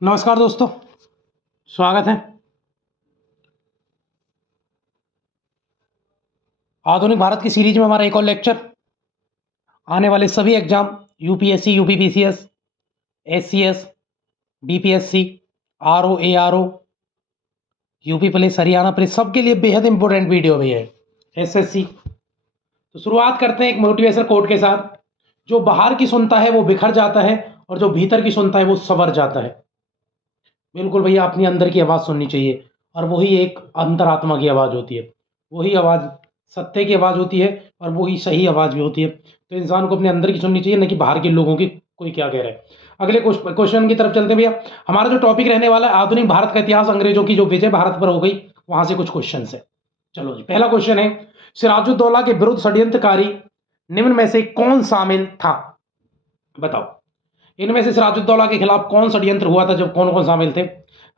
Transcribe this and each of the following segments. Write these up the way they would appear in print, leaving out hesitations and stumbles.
नमस्कार दोस्तों, स्वागत है। आधुनिक भारत की सीरीज में हमारा एक और लेक्चर। आने वाले सभी exam UPSC, UPPCS, SCS, BPSC, RO, ARO, UP police, Haryana police, सबके लिए बेहद इंपॉर्टेंट वीडियो भी है। एसएससी। तो शुरुआत करते हैं एक मोटिवेशनल कोट के साथ। जो बाहर की सुनता है वो बिखर जाता है और जो भीतर की सुनता है वो संवर जाता है। बिल्कुल भैया, अपनी अंदर की आवाज़ सुननी चाहिए और वही एक अंतरात्मा की आवाज़ होती है। वही आवाज़ सत्य की आवाज़ होती है और वही सही आवाज़ भी होती है। तो इंसान को अपने अंदर की सुननी चाहिए, न कि बाहर के लोगों की कोई क्या कह रहा है। अगले क्वेश्चन की तरफ चलते हैं भैया। हमारा जो टॉपिक रहने वाला है, आधुनिक भारत का इतिहास, अंग्रेजों की जो विजय भारत पर हो गई, वहां से कुछ क्वेश्चन है। चलो जी, पहला क्वेश्चन है, सिराजुद्दौला के विरुद्ध षड्यंत्रकारी निम्न में से कौन शामिल था? बताओ, इनमें से सिराजुद्दौला के खिलाफ कौन षड्यंत्र हुआ था? जब कौन कौन शामिल थे?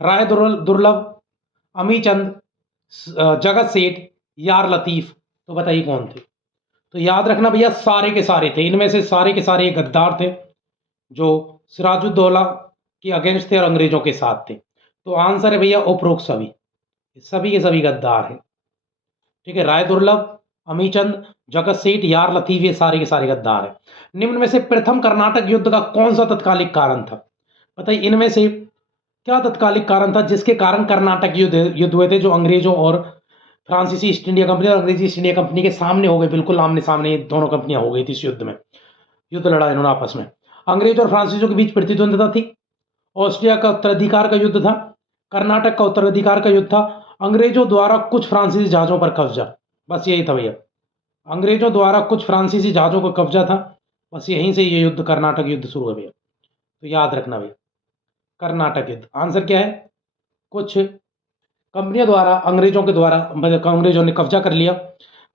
राय दुर्लभ, अमीचंद, जगत सेठ, यार लतीफ। तो बताइए कौन थे? तो याद रखना भैया, सारे के सारे थे। इनमें से सारे के सारे गद्दार थे जो सिराजुद्दौला के अगेंस्ट थे और अंग्रेजों के साथ थे। तो आंसर है भैया उपरोक्त सभी। सभी के सभी गद्दार हैं। ठीक है, राय दुर्लभ, अमीचंद, जगत सेठ, यार लतीफ, ये सारे के सारे गद्दार हैं। निम्न में से प्रथम कर्नाटक युद्ध का कौन सा तत्कालिक कारण था? बताइए, इनमें से क्या तत्कालिक कारण था जिसके कारण कर्नाटक युद्ध हुए थे, जो अंग्रेजों और फ्रांसीसी ईस्ट इंडिया कंपनी और अंग्रेजी ईस्ट इंडिया कंपनी के सामने हो गए। बिल्कुल आमने सामने ये दोनों कंपनियां हो गई थी इस युद्ध में। युद्ध लड़ा इन्होंने आपस में। अंग्रेज और फ्रांसीसियों के बीच प्रतिद्वंद्विता थी। ऑस्ट्रिया का उत्तराधिकार का युद्ध था। कर्नाटक का उत्तराधिकार का युद्ध था। अंग्रेजों द्वारा कुछ फ्रांसीसी जहाजों पर कब्जा। बस यही था भैया, अंग्रेजों द्वारा कुछ फ्रांसीसी जहाजों पर कब्जा था। बस यहीं से ये युद्ध, कर्नाटक युद्ध शुरू हुआ भैया। तो याद रखना भैया, कर्नाटक युद्ध। आंसर क्या है? कुछ कंपनियों द्वारा, अंग्रेजों के द्वारा, मतलब अंग्रेजों ने कब्जा कर लिया।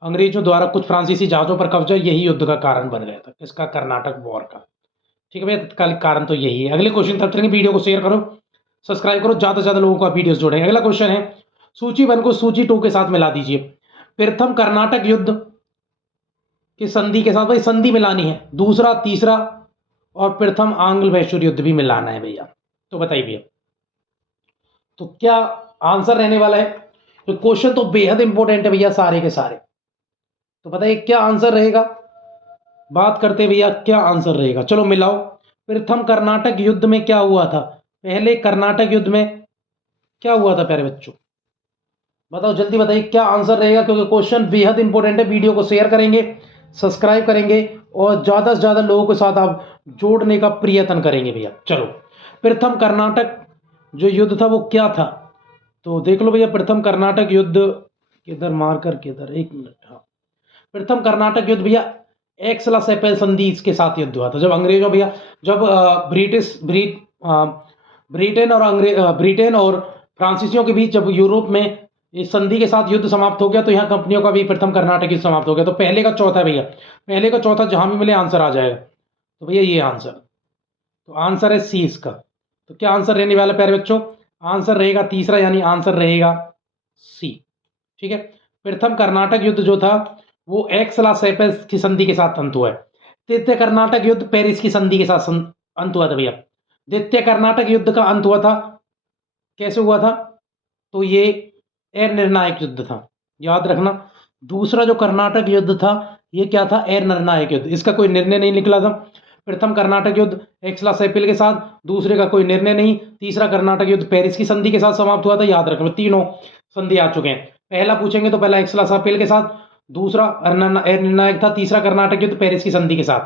अंग्रेजों द्वारा कुछ फ्रांसीसी जहाजों पर कब्जा, यही युद्ध का कारण बन गया था। किसका? कर्नाटक वॉर का। ठीक है भैया, तत्कालिक कारण तो यही है। अगले क्वेश्चन तक चलेंगे। वीडियो को शेयर करो, सब्सक्राइब करो, ज्यादा से ज्यादा लोगों को आप वीडियोस जोड़ेंगे। अगला क्वेश्चन है, सूची 1 को सूची 2 के साथ मिला दीजिए। प्रथम कर्नाटक युद्ध की संधि के साथ, भाई संधि मिलानी है, दूसरा, तीसरा और प्रथम आंग्ल मैसूर युद्ध भी मिलाना है भैया। तो बताइए भैया, तो क्या आंसर रहने वाला है? तो क्वेश्चन तो बेहद इंपॉर्टेंट है भैया, सारे के सारे। तो बताइए क्या आंसर रहेगा? बात करते भैया, क्या आंसर रहेगा? चलो मिलाओ। प्रथम कर्नाटक युद्ध में क्या हुआ था? पहले कर्नाटक युद्ध में क्या हुआ था प्यारे बच्चों? बताओ, जल्दी बताइए क्या आंसर रहेगा, क्योंकि क्वेश्चन बेहद इंपॉर्टेंट है। वीडियो को शेयर करेंगे, सब्सक्राइब करेंगे और ज्यादा से ज्यादा लोगों के साथ आप जोड़ने का प्रयत्न करेंगे भैया। चलो, प्रथम कर्नाटक जो युद्ध था वो क्या था? तो देख लो भैया, प्रथम कर्नाटक युद्ध, किधर मारकर किधर, एक मिनट। हाँ, प्रथम कर्नाटक युद्ध भैया एक्सला सेपेल संधि के साथ युद्ध हुआ था। जब अंग्रेजों भैया, जब ब्रिटेन और फ्रांसीसियों के बीच जब यूरोप में इस संधि के साथ युद्ध समाप्त हो गया, तो यहाँ कंपनियों का भी प्रथम कर्नाटक युद्ध समाप्त हो गया। तो पहले का चौथा भैया, पहले का चौथा जहां भी मिले आंसर आ जाएगा। तो भैया ये आंसर, तो आंसर है सी इसका। तो क्या आंसर रहने वाला प्यारे बच्चों? आंसर रहेगा तीसरा, यानी आंसर रहेगा सी। ठीक है, प्रथम कर्नाटक युद्ध जो था वो एक्सला सेपेल्स की संधि के साथ अंत हुआ है। द्वितीय कर्नाटक युद्ध पेरिस की संधि के साथ अंत हुआ था भैया। द्वितीय कर्नाटक युद्ध का अंत हुआ था, कैसे हुआ था? तो ये निर्णायक युद्ध था, याद रखना। दूसरा जो कर्नाटक युद्ध था ये क्या था? निर्णायक युद्ध। इसका कोई निर्णय नहीं निकला था। प्रथम कर्नाटक युद्ध एक्सला सेपिल के साथ, दूसरे का कोई निर्णय नहीं। तीसरा कर्नाटक युद्ध पेरिस की संधि के साथ समाप्त हुआ था। याद रखना, तीनों संधि आ चुके हैं। पहला पूछेंगे तो पहला एक्सला सेपिल के साथ, दूसरा निर्णायक था, तीसरा कर्नाटक युद्ध पेरिस की संधि के साथ।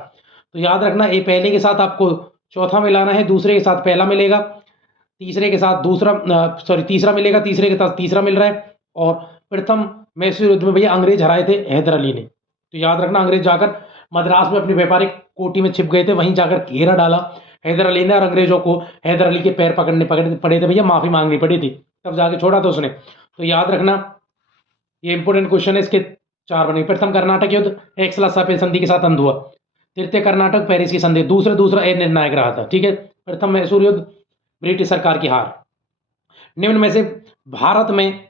तो याद रखना, ये पहले के साथ आपको चौथा मिलाना है, दूसरे के साथ पहला मिलेगा, तीसरे के साथ दूसरा, तीसरा मिलेगा, तीसरे के साथ तीसरा मिल रहा है। और प्रथम मैसूर युद्ध में भैया अंग्रेज हराए थे हैदर अली ने। तो याद रखना, अंग्रेज जाकर मद्रास में अपनी व्यापारिक कोठी में छिप गए थे, वहीं जाकर घेरा डाला हैदर अली ने और अंग्रेजों को हैदर अली के पैर पकड़ने पड़े थे भैया, माफी मांगनी पड़ी थी, तब जाके छोड़ा था उसने। तो याद रखना, ये इंपोर्टेंट क्वेश्चन है। इसके 4 बने। प्रथम कर्नाटक युद्ध एक्सला सेपिल संधि के साथ अंत हुआ। तृतीय कर्नाटक पेरिस की संधि, दूसरा निर्णायक रहा था। ठीक है, प्रथम मैसूर युद्ध ब्रिटिश सरकार की हार। निम्न में से भारत में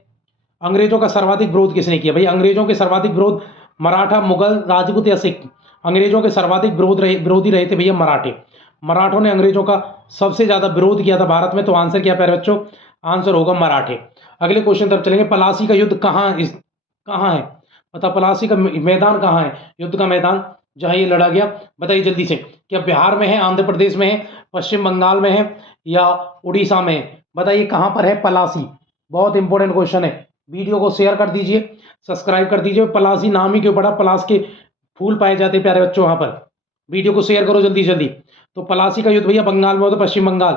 अंग्रेजों का सर्वाधिक विरोध किसने किया? भाई अंग्रेजों के सर्वाधिक विरोध मराठा, मुगल, राजपूत या सिख? अंग्रेजों के सर्वाधिक विरोधी रहे थे भैया मराठे। मराठों ने अंग्रेजों का सबसे ज़्यादा विरोध किया था भारत में, तो आंसर क्या प्यारे बच्चों, आंसर होगा मराठे। अगले क्वेश्चन तरफ चलेंगे, पलासी का युद्ध कहाँ है, बता पलासी का मैदान कहाँ है, युद्ध का मैदान जहाँ ये लड़ा गया, बताइए जल्दी से। क्या बिहार में है, आंध्र प्रदेश में है, पश्चिम बंगाल में है या उड़ीसा में है, बताइए कहाँ पर है पलासी। बहुत इंपॉर्टेंट क्वेश्चन है। वीडियो को शेयर कर दीजिए, सब्सक्राइब कर दीजिए। पलासी नाम ही क्यों पड़ा, पलास के फूल पाए जाते प्यारे बच्चों वहां पर। वीडियो को शेयर करो जल्दी जल्दी। तो पलासी का युद्ध भैया बंगाल में हुआ था, पश्चिम बंगाल।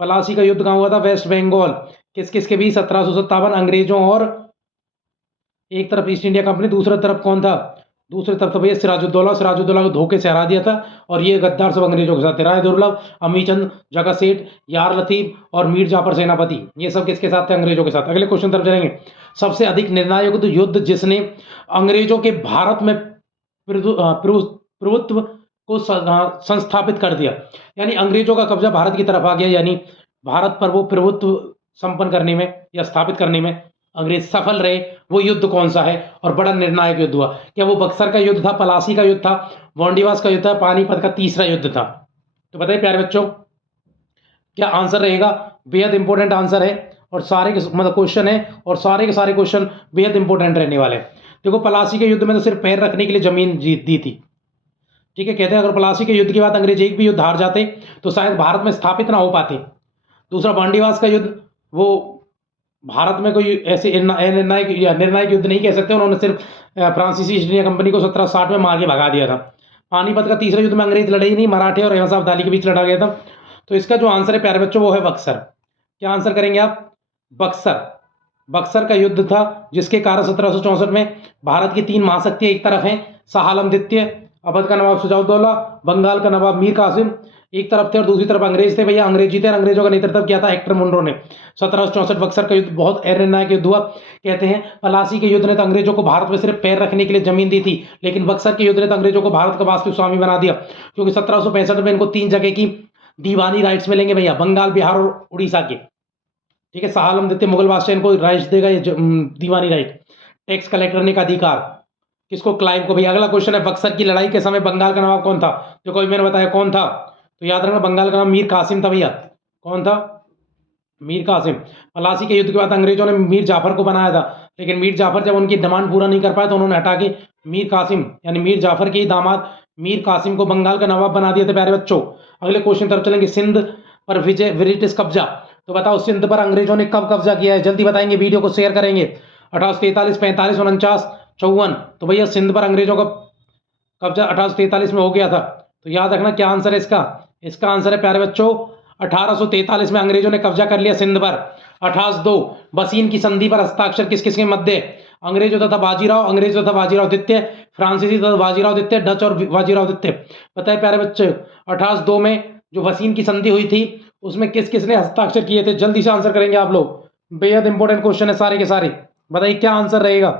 पलासी का युद्ध कहाँ हुआ था, वेस्ट बंगाल। किस किस के बीच, 1757, अंग्रेजों और एक तरफ ईस्ट इंडिया कंपनी, दूसरी तरफ कौन था, दूसरी तरफ तो भैया सिराजुद्दौला। सिराजुद्दौला को धोखे से हरा दिया था और ये गद्दार सब अंग्रेजों के साथ थे। राय दुर्लभ, अमीचंद, जगह सेठ, यार लतीफ और मीर जाफर सेनापति, ये सब किसके साथ थे, अंग्रेजों के साथ। अगले क्वेश्चन तरफ चलेंगे, सबसे अधिक निर्णायक युद्ध जिसने अंग्रेजों के भारत में प्रभुत्व को संस्थापित कर दिया, यानी अंग्रेजों का कब्जा भारत की तरफ आ गया, यानी भारत पर वो प्रभुत्व संपन्न करने में या स्थापित करने में अंग्रेज सफल रहे, वो युद्ध कौन सा है और बड़ा निर्णायक युद्ध हुआ। क्या वो बक्सर का युद्ध था, पलासी का युद्ध था, वांडीवास का युद्ध था, पानीपत का तीसरा युद्ध था। तो बताइए प्यारे बच्चों क्या आंसर रहेगा। बेहद इंपॉर्टेंट आंसर है और सारे मतलब क्वेश्चन है और सारे के सारे क्वेश्चन बेहद इंपॉर्टेंट रहने वाले हैं। देखो पलासी के युद्ध में तो सिर्फ पैर रखने के लिए जमीन जीत दी थी, ठीक है। कहते हैं अगर पलासी के युद्ध के बाद अंग्रेज एक भी युद्ध हार जाते तो शायद भारत में स्थापित ना हो पाते। दूसरा वांडीवास का युद्ध, वो भारत में कोई ऐसे निर्णायक या निर्णायक युद्ध नहीं कह सकते, उन्होंने सिर्फ फ्रांसीसी ईस्ट इंडिया कंपनी को 1760 में मार के भगा दिया था। पानीपत का तीसरा युद्ध में अंग्रेज लड़े ही नहीं, मराठे और अहमद अब्दाली के बीच लड़ा गया था। तो इसका जो आंसर है प्यारे बच्चों वो है बक्सर। क्या आंसर करेंगे आप, बक्सर। बक्सर का युद्ध था जिसके कारण 1764 में भारत की 3 महाशक्तियां एक तरफ हैं, शाह आलम द्वितीय, अवध का नवाब शुजाउद्दौला, बंगाल का नवाब मीर कासिम एक तरफ थे और दूसरी तरफ अंग्रेज थे। भैया अंग्रेज जीते, अंग्रेजों का नेतृत्व किया था हेक्टर मुनरो ने। 1764 बक्सर का युद्ध बहुत निर्णायक युद्ध हुआ। कहते हैं पलासी के युद्ध ने तो अंग्रेजों को भारत में सिर्फ पैर रखने के लिए जमीन दी थी, लेकिन बक्सर के युद्ध ने तो अंग्रेजों को भारत का वास्तविक स्वामी बना दिया, क्योंकि 1765 में इनको 3 जगह की दीवानी राइट्स मिलेंगे भैया, बंगाल, बिहार और उड़ीसा के, ठीक है। शाह आलम द्वितीय मुगल बादशाह इनको राइट्स देगा, ये दीवानी राइट। टैक्स कलेक्ट करने का अधिकार किसको, क्लाइव को। भैया अगला क्वेश्चन है, बक्सर की लड़ाई के समय बंगाल का नवाब कौन था, जो कोई मैंने बताया कौन था, तो याद रखना बंगाल का नाम मीर कासिम था भैया। कौन था, मीर कासिम। पलासी के युद्ध के बाद अंग्रेजों ने मीर जाफर को बनाया था, लेकिन मीर जाफर जब उनकी डिमांड पूरा नहीं कर पाया तो उन्होंने हटा के मीर कासिम यानी मीर जाफर के ही दामाद मीर कासिम को बंगाल का नवाब बना दिया था प्यारे बच्चों। अगले क्वेश्चन तरफ चलेंगे, सिंध पर विजय ब्रिटिश कब्जा, तो बताओ सिंध पर अंग्रेजों ने कब कब्जा किया है, जल्दी बताएंगे, वीडियो को शेयर करेंगे। 1843, 45, 49, 54, तो भैया सिंध पर अंग्रेजों का कब्जा 1843 में हो गया था। तो याद रखना क्या आंसर है इसका, इसका आंसर है प्यारे बच्चों 1843 में अंग्रेजों ने कब्जा कर लिया सिंध पर। 28-2 बसीन की संधि पर हस्ताक्षर किस किस के मध्य, अंग्रेजों तथा बाजीराव, अंग्रेजों तथा बाजीराव द्वितीय, फ्रांसीसी तथा बाजीराव द्वितीय, डच और बाजीराव द्वितीय। बताए प्यारे बच्चे 28-2 में जो वसीन की संधि हुई थी उसमें किस किस ने हस्ताक्षर किए थे, जल्दी से आंसर करेंगे आप लोग। बेहद इंपॉर्टेंट क्वेश्चन है सारे के सारे, बताइए क्या आंसर रहेगा।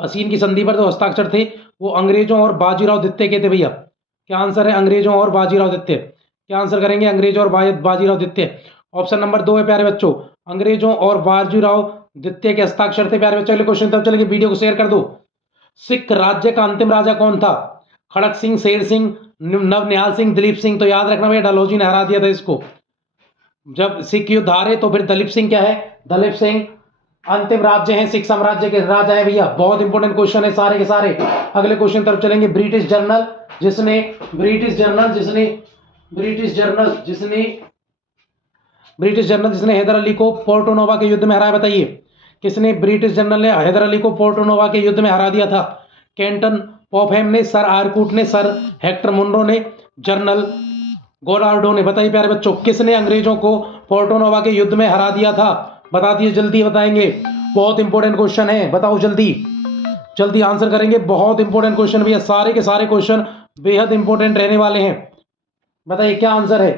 वसीन की संधि पर जो हस्ताक्षर थे वो अंग्रेजों और बाजीराव द्वितीय के थे भैया। क्या आंसर है, अंग्रेजों और बाजीराव द्वितीय। क्या आंसर करेंगे, अंग्रेजों और बाजीराव द्वितीय। ऑप्शन नंबर 2 है प्यारे बच्चों, अंग्रेजों और बाजीराव द्वितीय के हस्ताक्षर थे प्यारे बच्चों। अगले क्वेश्चन तब चलेंगे, वीडियो को शेयर कर दो। सिख राज्य का अंतिम राजा कौन था, खड़क सिंह, शेर सिंह, नवनिहाल सिंह, दलीप सिंह। तो याद रखना भैया डलहौजी ने हरा दिया था इसको। जब सिख युद्ध हारे तो फिर दलीप सिंह क्या है, दलीप सिंह अंतिम राज्य हैं, सिख साम्राज्य के राजा है भैया। बहुत इंपॉर्टेंट क्वेश्चन है सारे के सारे। अगले क्वेश्चन तरफ चलेंगे, ब्रिटिश जर्नल जिसने हैदर अली को पोर्टो नोवा के युद्ध में हराया, बताइए किसने, ब्रिटिश जनरल ने हैदर अली को पोर्टो नोवा के युद्ध में हरा दिया था। कैंटन पॉपहेम ने, सर आरकूट ने, सर हेक्टर मुनरो ने, जनरल गोलार्डो ने। बताइए प्यारे बच्चों किसने अंग्रेजों को पोर्टो नोवा के युद्ध में हरा दिया था, बता दिए जल्दी बताएंगे। बहुत इंपॉर्टेंट क्वेश्चन है, बताओ जल्दी जल्दी आंसर करेंगे। बहुत इंपॉर्टेंट क्वेश्चन भैया, सारे के सारे क्वेश्चन बेहद इंपॉर्टेंट रहने वाले हैं। बताइए क्या आंसर है।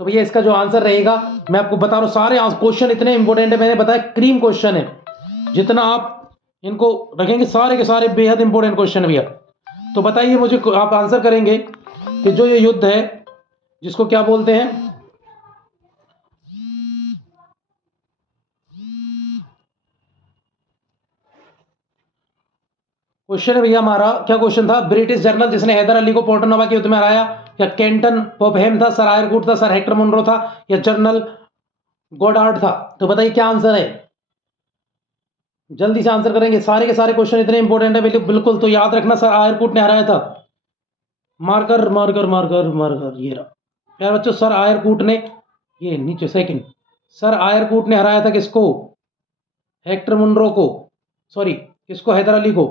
तो भैया इसका जो आंसर रहेगा मैं आपको बता रहा हूं, सारे क्वेश्चन इतने इंपॉर्टेंट है, मैंने बताया क्रीम क्वेश्चन है, जितना आप इनको रखेंगे सारे के सारे बेहद इंपॉर्टेंट क्वेश्चन भैया। तो बताइए मुझे, आप आंसर करेंगे कि जो ये युद्ध है जिसको क्या बोलते हैं, क्वेश्चन है भैया हमारा, क्या क्वेश्चन था, ब्रिटिश जनरल जिसने हैदर अली को पोर्टो नोवा के युद्ध में हराया या कैंटन पोपहेम था, सर आयरकूट था, सर हेक्टर मुनरो था, या जनरल गोडार्ड था? तो बताइए क्या आंसर है? जल्दी से आंसर करेंगे। सारे के सारे क्वेश्चन इतने इंपॉर्टेंट है बिल्कुल। तो याद रखना, सर आयरकूट ने हराया था। मार्कर मार्कर मार्कर मार्कर, ये रहा प्यारे बच्चों, सर आयरकूट ने, ये नीचे सेकंड, सर आयरकूट ने हराया था किसको? हेक्टर मुनरो को। सॉरी, किसको? हैदर अली को।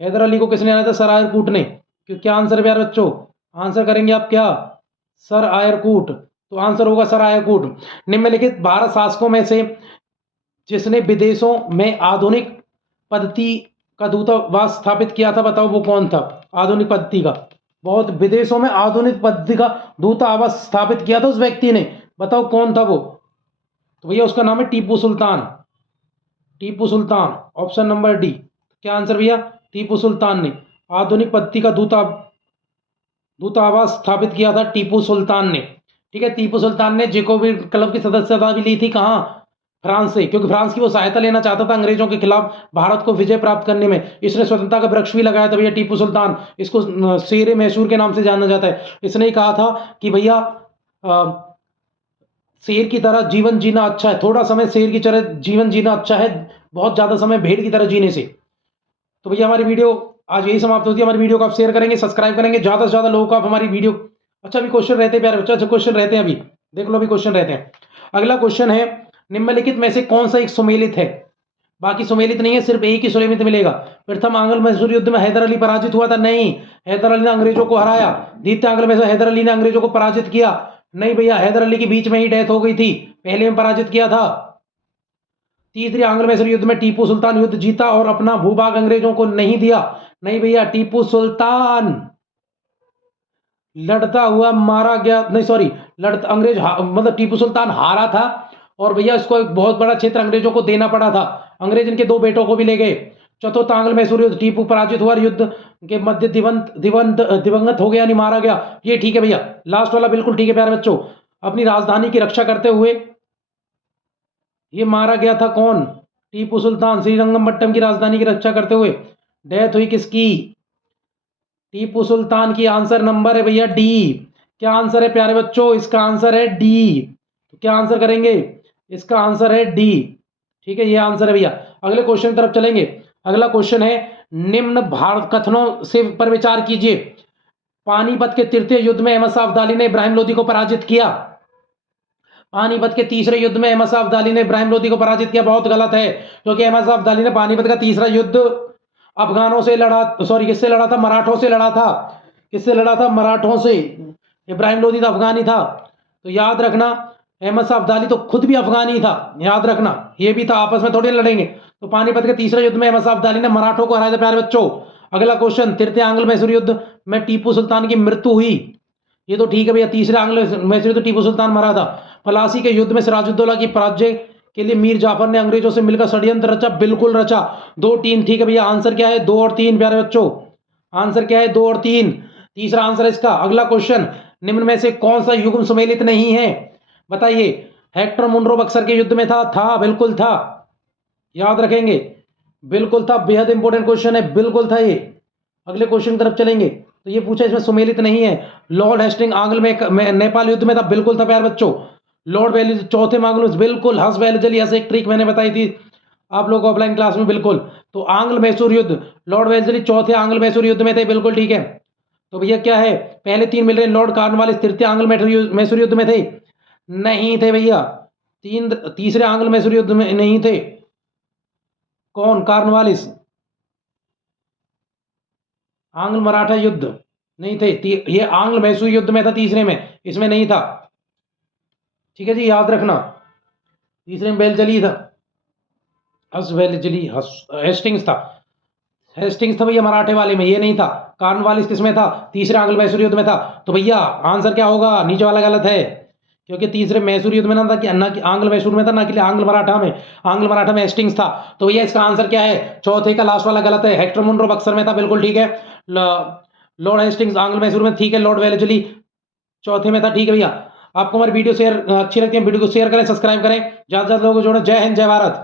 हैदर अली को किसने हराया था? सर आयरकूट ने। क्या आंसर है प्यारे बच्चों? आंसर करेंगे आप क्या? Sir Eyre Coote. तो आंसर होगा सर आयरकूट। निम्नलिखित भारत शासकों में से जिसने विदेशों में आधुनिक पद्धति का दूतावास स्थापित किया था, बताओ वो कौन था? आधुनिक पद्धति का, बहुत विदेशों में आधुनिक पद्धति का दूतावास स्थापित किया था उस व्यक्ति ने, बताओ कौन था वो? तो भैया उसका नाम है Tipu Sultan. Tipu Sultan, option number D. क्या आंसर भैया? टीपू सुल्तान ने आधुनिक पद्धति का दूतावास स्थापित किया था, टीपू सुल्तान ने। ठीक है, टीपू सुल्तान ने जैकोबिन क्लब की सदस्यता भी ली थी। कहाँ? फ्रांस से, क्योंकि फ्रांस की वो सहायता लेना चाहता था अंग्रेजों के खिलाफ भारत को विजय प्राप्त करने में। इसने स्वतंत्रता का वृक्ष भी लगाया था भैया टीपू सुल्तान। इसको शेर मैसूर के नाम से जाना जाता है। इसने ही कहा था कि भैया शेर की तरह जीवन जीना अच्छा है, थोड़ा समय शेर की तरह जीवन जीना अच्छा है, बहुत ज्यादा समय भेड़ की तरह जीने से। तो भैया हमारी वीडियो आज यही समाप्त होती है। हमारी वीडियो को आप शेयर करेंगे, सब्सक्राइब करेंगे, ज्यादा से ज्यादा लोगों को आप हमारी वीडियो। अच्छा, अभी क्वेश्चन रहते हैं प्यारे बच्चों, अच्छा क्वेश्चन रहते हैं, अभी देख लो, अभी क्वेश्चन रहते हैं। अगला क्वेश्चन है, निम्नलिखित में से कौन सा एक सुमेलित है? बाकी सुमेलित नहीं है, सिर्फ एक ही सुमेलित मिलेगा। प्रथम आंग्ल मैसूर युद्ध में हैदर अली पराजित हुआ था? नहीं, हैदर अली ने अंग्रेजों को हराया। द्वितीय आंग्ल मैसूर हैदर अली ने अंग्रेजों को पराजित किया? नहीं भैया, हैदर अली की बीच में ही डेथ हो गई थी, पहले में पराजित किया था। तीसरी आंग्ल मैसूर युद्ध में टीपू सुल्तान युद्ध जीता और अपना भूभाग अंग्रेजों को नहीं दिया? नहीं भैया, टीपू सुल्तान लड़ता हुआ मारा गया, नहीं सॉरी, लड़ता अंग्रेज मतलब टीपू सुल्तान हारा था, और भैया इसको एक बहुत बड़ा क्षेत्र अंग्रेजों को देना पड़ा था। अंग्रेज इनके दो बेटों को भी ले गए। चतुर्थ आंग्ल मैसूर युद्ध, टीपू पराजित हुआ, युद्ध के मध्य दिवंगत हो गया, नहीं मारा गया। ये ठीक है भैया, लास्ट वाला बिल्कुल ठीक है प्यारे बच्चों। अपनी राजधानी की रक्षा करते हुए ये मारा गया था कौन? टीपू सुल्तान श्रीरंगपट्टनम की राजधानी की रक्षा करते हुए डेथ हुई किसकी? टीपू सुल्तान की। आंसर नंबर है भैया डी। क्या आंसर है प्यारे बच्चों? इसका आंसर है डी। तो क्या आंसर करेंगे? इसका आंसर है डी। ठीक है, ये आंसर है भैया। अगले क्वेश्चन की तरफ चलेंगे। अगला क्वेश्चन है, निम्न भारत कथनों से पर विचार कीजिए। पानीपत के तृतीय युद्ध में अहमद शाह अब्दाली ने इब्राहिम लोदी को पराजित किया। पानीपत के तीसरे युद्ध में अहमद शाह अब्दाली ने इब्राहिम लोदी को पराजित किया? बहुत गलत है, क्योंकि अहमद शाह अब्दाली ने पानीपत का तीसरा युद्ध अफगानों से लड़ा, सॉरी किससे लड़ा था? मराठों से लड़ा था। किससे लड़ा था? मराठों से। इब्राहिम लोदी तो अफगानी था। तो याद रखना, अहमद शाह अब्दाली तो खुद भी अफगानी था, याद रखना, ये भी था, आपस में थोड़ी लड़ेंगे। तो पानीपत के तीसरे युद्ध में अहमद शाह अब्दाली ने मराठों को हराया था प्यारे बच्चों। अगला क्वेश्चन, तृतीय आंग्ल मैसूर युद्ध में टीपू सुल्तान की मृत्यु हुई? ये तो ठीक है भैया, तीसरे आंग्ल मैसूर युद्ध टीपू सुल्तान मरा था। प्लासी के युद्ध में सिराजुद्दौला की पराजय के लिए मीर जाफर ने अंग्रेजों से मिलकर षड्यंत्र रचा? बिल्कुल रचा। 2-3 ठीक है भैया। आंसर क्या है? 2 और 3 प्यारे बच्चों। आंसर क्या है? 2 और 3, तीसरा आंसर है इसका। अगला क्वेश्चन, निम्न में से कौन सा युग्म सुमेलित नहीं है? बताइए। हेक्टर मुनरो बक्सर के युद्ध में था, बिल्कुल था, याद रखेंगे, बिल्कुल था। बेहद इंपॉर्टेंट क्वेश्चन है, बिल्कुल था ये। अगले क्वेश्चन की तरफ चलेंगे। तो ये पूछा, इसमें सुमेलित नहीं है। लॉर्ड हेस्टिंग आंग्ल में नेपाल युद्ध में था? बिल्कुल था प्यारे बच्चों। लॉर्ड वेलेज चौथे मांग्ल में? बिल्कुल। हंस वेलेजली, ऐसे एक ट्रिक मैंने बताई थी आप लोग ऑफलाइन क्लास में, बिल्कुल। तो आंग्ल मैसूर युद्ध, लॉर्ड वेलेजली चौथे आंग्ल मैसूर युद्ध में थे, बिल्कुल ठीक है। तो भैया क्या है? पहले 3 मिल रहे हैं, लॉर्ड कॉर्नवालिस तृतीय आंग्ल मैसूर युद्ध में थे? नहीं थे भैया। तीसरे आंग्ल मैसूर युद्ध में नहीं थे। कौन? कॉर्नवालिस। आंग्ल मराठा युद्ध नहीं थे, ये आंग्ल मैसूर युद्ध में था, तीसरे में, इसमें नहीं था। ठीक है जी, याद रखना। तीसरे में बेलजली था, हेस्टिंग्स था। हेस्टिंग्स था भैया मराठे वाले में, ये नहीं था। कॉर्नवालिस किसमें था? तीसरे आंग्ल मैसूर युद्ध में था। तो भैया आंसर क्या होगा? नीचे वाला गलत है, क्योंकि तीसरे मैसूर युद्ध में ना था कि ना कि आंग्ल मैसूर में था, ना कि आंग्ल मराठा में। आंग्ल मराठा में हेस्टिंग्स था। तो भैया इसका आंसर क्या है? चौथे का लास्ट वाला गलत है। हेक्टर मुनरो बक्सर में था, बिल्कुल ठीक है। लॉर्ड हेस्टिंग्स आंग्ल मैसूर में, ठीक है। लॉर्ड वेलेजली चौथे में था, ठीक है भैया। आपको हमारी वीडियो शेयर अच्छी लगती है, वीडियो को शेयर करें, सब्सक्राइब करें, ज्यादा से ज्यादा लोगों को जोड़ें। जय हिंद, जय भारत।